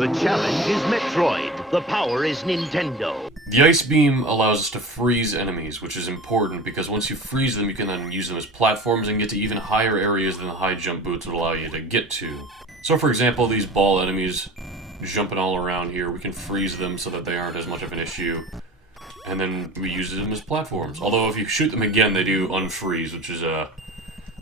The challenge is Metroid. The power is Nintendo. The Ice Beam allows us to freeze enemies, which is important because once you freeze them, you can then use them as platforms and get to even higher areas than the high jump boots would allow you to get to. So for example, these ball enemies jumping all around here, we can freeze them so that they aren't as much of an issue. And then we use them as platforms. Although if you shoot them again, they do unfreeze, which is a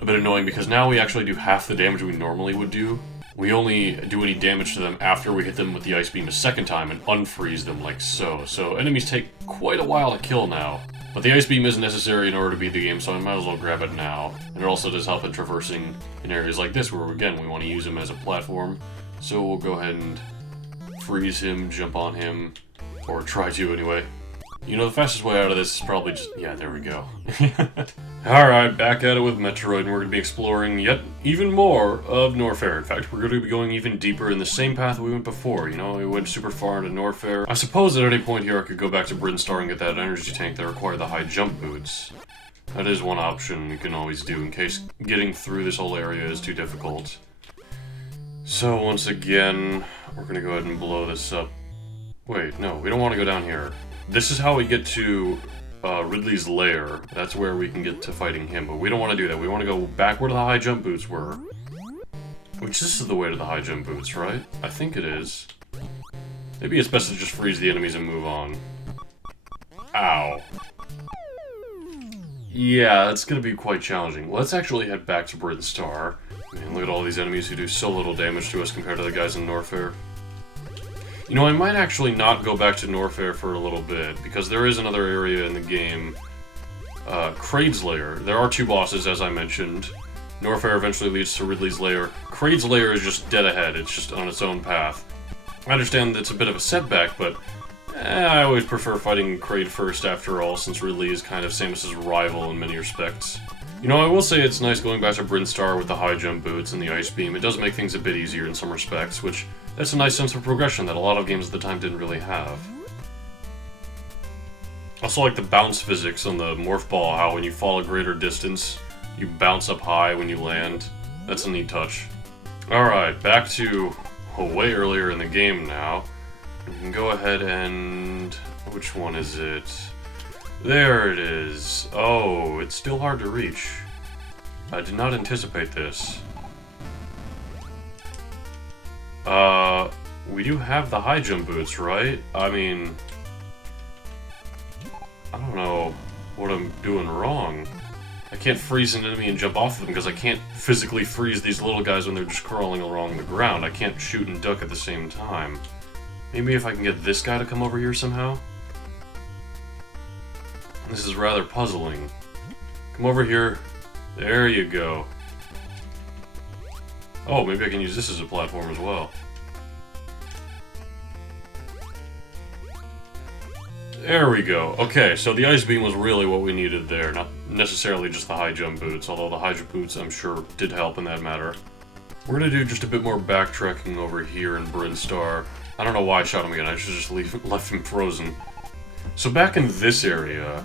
bit annoying because now we actually do half the damage we normally would do. We only do any damage to them after we hit them with the Ice Beam a second time and unfreeze them like so. So enemies take quite a while to kill now. But the Ice Beam is necessary in order to beat the game, so I might as well grab it now. And it also does help in traversing in areas like this, where again, we want to use him as a platform. So we'll go ahead and freeze him, jump on him, or try to anyway. You know, the fastest way out of this is probably just... yeah, there we go. Alright, back at it with Metroid, and we're going to be exploring yet even more of Norfair. In fact, we're going to be going even deeper in the same path we went before. You know, we went super far into Norfair. I suppose at any point here I could go back to Brinstar and get that energy tank that required the high jump boots. That is one option you can always do in case getting through this whole area is too difficult. So once again, we're going to go ahead and blow this up. Wait, no, we don't want to go down here. This is how we get to Ridley's lair. That's where we can get to fighting him, but we don't want to do that. We want to go back where the high jump boots were. Which, this is the way to the high jump boots, right? I think it is. Maybe it's best to just freeze the enemies and move on. Ow. Yeah, it's going to be quite challenging. Let's actually head back to Brinstar. Man, look at all these enemies who do so little damage to us compared to the guys in Norfair. You know, I might actually not go back to Norfair for a little bit, because there is another area in the game, Kraid's Lair. There are two bosses, as I mentioned. Norfair eventually leads to Ridley's Lair. Kraid's Lair is just dead ahead, it's just on its own path. I understand it's a bit of a setback, but I always prefer fighting Kraid first after all, since Ridley is kind of Samus's rival in many respects. You know, I will say it's nice going back to Brinstar with the high jump boots and the Ice Beam. It does make things a bit easier in some respects, which... that's a nice sense of progression that a lot of games at the time didn't really have. Also like the bounce physics on the Morph Ball, how when you fall a greater distance, you bounce up high when you land. That's a neat touch. Alright, back to way earlier in the game now. We can go ahead and... which one is it? There it is. Oh, it's still hard to reach. I did not anticipate this. We do have the high jump boots, right? I mean... I don't know what I'm doing wrong. I can't freeze an enemy and jump off of them because I can't physically freeze these little guys when they're just crawling along the ground. I can't shoot and duck at the same time. Maybe if I can get this guy to come over here somehow? This is rather puzzling. Come over here. There you go. Oh, maybe I can use this as a platform as well. There we go. Okay, so the Ice Beam was really what we needed there, not necessarily just the high jump boots, although the high jump boots I'm sure did help in that matter. We're gonna do just a bit more backtracking over here in Brinstar. I don't know why I shot him again, I should just left him frozen. So back in this area,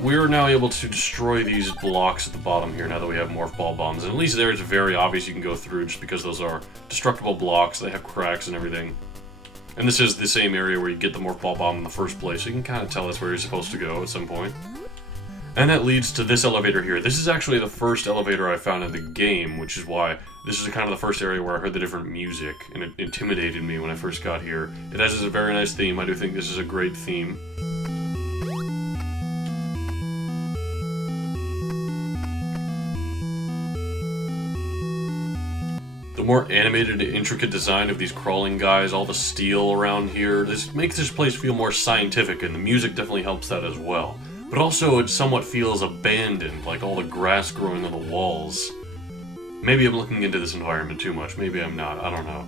we're now able to destroy these blocks at the bottom here now that we have Morph Ball bombs. And at least there it's very obvious you can go through just because those are destructible blocks, they have cracks and everything. And this is the same area where you get the Morph Ball bomb in the first place, so you can kind of tell that's where you're supposed to go at some point. And that leads to this elevator here. This is actually the first elevator I found in the game, which is why this is kind of the first area where I heard the different music, and it intimidated me when I first got here. It has a very nice theme. I do think this is a great theme. The more animated, intricate design of these crawling guys, all the steel around here, this makes this place feel more scientific, and the music definitely helps that as well. But also, it somewhat feels abandoned, like all the grass growing on the walls. Maybe I'm looking into this environment too much, maybe I'm not, I don't know.